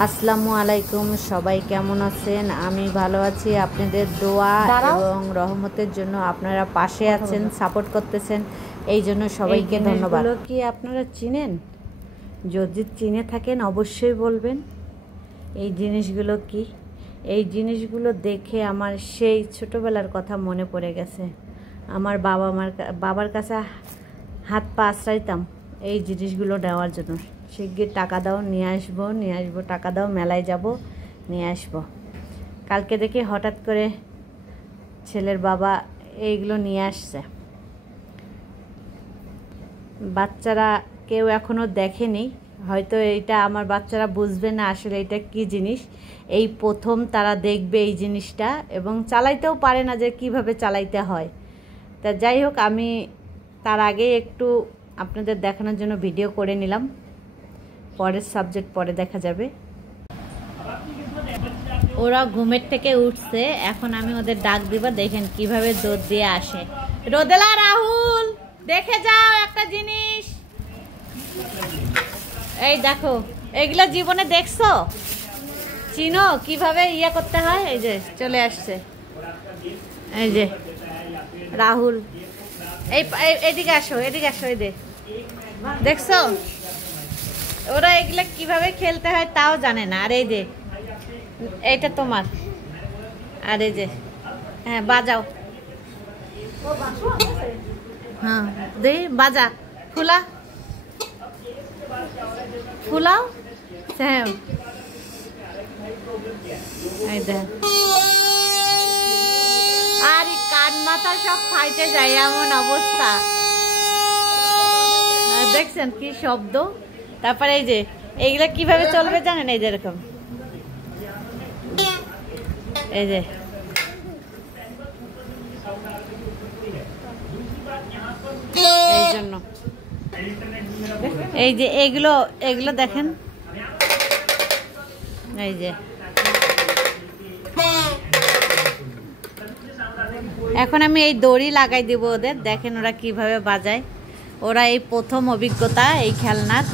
আসসালামু আলাইকুম, সবাই কেমন আছেন? আমি ভালো আছি। আপনাদের দোয়া এবং রহমতের জন্য আপনারা পাশে আছেন, সাপোর্ট করতেছেন, এই জন্য সবাইকে ধন্যবাদ। কি আপনারা চিনেন? যদি চিনে থাকেন অবশ্যই বলবেন। এই জিনিসগুলো কি? এই জিনিসগুলো দেখে আমার সেই ছোটোবেলার কথা মনে পড়ে গেছে। আমার বাবার কাছে হাত পা আশ্রাইতাম এই জিনিসগুলো নেওয়ার জন্য। শিগগির টাকা দাও, নিয়ে আসবো, টাকা দাও, মেলায় যাব, নিয়ে আসবো। কালকে দেখি হঠাৎ করে ছেলের বাবা এইগুলো নিয়ে আসছে। বাচ্চারা কেউ এখনও দেখেনি, হয়তো এইটা আমার বাচ্চারা বুঝবে না আসলে এটা কি জিনিস। এই প্রথম তারা দেখবে এই জিনিসটা, এবং চালাইতেও পারে না যে কিভাবে চালাইতে হয়। তা যাই হোক, আমি তার আগে একটু আপনাদের দেখানোর জন্য ভিডিও করে নিলাম। পরের সাবজেক্ট পরে দেখা যাবে। ওরা ঘুমের থেকে উঠছে, এখন আমি ওদের ডাক দিবা। দেখেন কিভাবে দৌড় দিয়ে আসে। রোদেলা, রাহুল, দেখে যাও একটা জিনিস। এই দেখো, এগুলো জীবনে দেখছো? চিনো কিভাবে ইয়া করতে হয়? এই যে চলে আসছে, এই যে রাহুল। এদিকে আসো, এদিকে আসো। এই দেখছো ওরা এগুলা কিভাবে খেলতে হয় তাও জানে না। আর এই যে এইটা তোমার, আর এই যে হ্যাঁ বাজাও, হ্যাঁ দে বাজা, ফুলাও, হ্যাঁ এই দেখ। আর কান মাথা সব ফাইটে যায়, এমন অবস্থা। দেখছেন কি শব্দ? তারপরে এই যে এইগুলা কিভাবে চলবে জানেন? এই যে এরকম, এই যে এই জন্য এই যে এগুলো দেখেন, এই যে এখন আমি এই দড়ি লাগাই দিব ওদের। দেখেন ওরা কিভাবে বাজায়। ওরা এই প্রথম অভিজ্ঞতা এই খেলনার।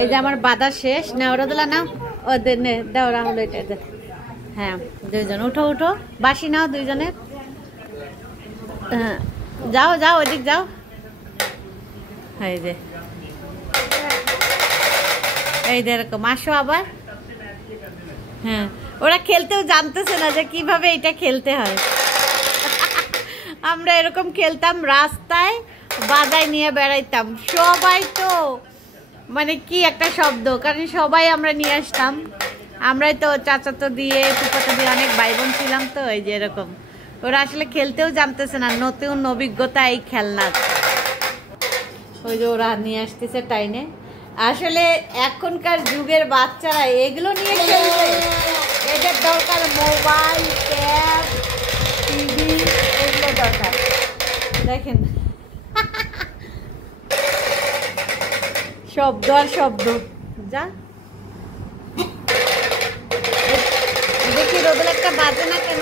এই যে আমার বাধা শেষ। না ওরা দিলা না, ওদের নে দাও রাহুল, এটা হ্যাঁ। দুইজন উঠো, বাসি নাও দুইজনের। হ্যাঁ যাও ওইদিক যাও। এই যে এরকম আসো আবার। হ্যাঁ, ওরা খেলতেও জানতেছে না যে কিভাবে এটা খেলতে হয়। আমরা এরকম খেলতাম, রাস্তায় বাজায় নিয়ে বেড়াইতাম সবাই। তো মানে কি একটা শব্দ, কারণ সবাই আমরা নিয়ে আসতাম। আমরাই তো চাচাতো দিয়ে ফুফাতো দিয়ে অনেক ভাই বোন ছিলাম। তো এই যে এরকম ওরা আসলে খেলতেও জানতেছে না, নতুন অভিজ্ঞতা এই খেলনার। ওই যে ওরা নিয়ে আসতেছে টাইনে। আসলে এখনকার যুগের বাচ্চারা এগুলো নিয়ে খেলবে, এদের দরকার মোবাইল, ট্যাব, টিভি, এগুলো দরকার। দেখেন শব্দ আর শব্দ। যা দেখি রোদেল একটা বাজে না কেন?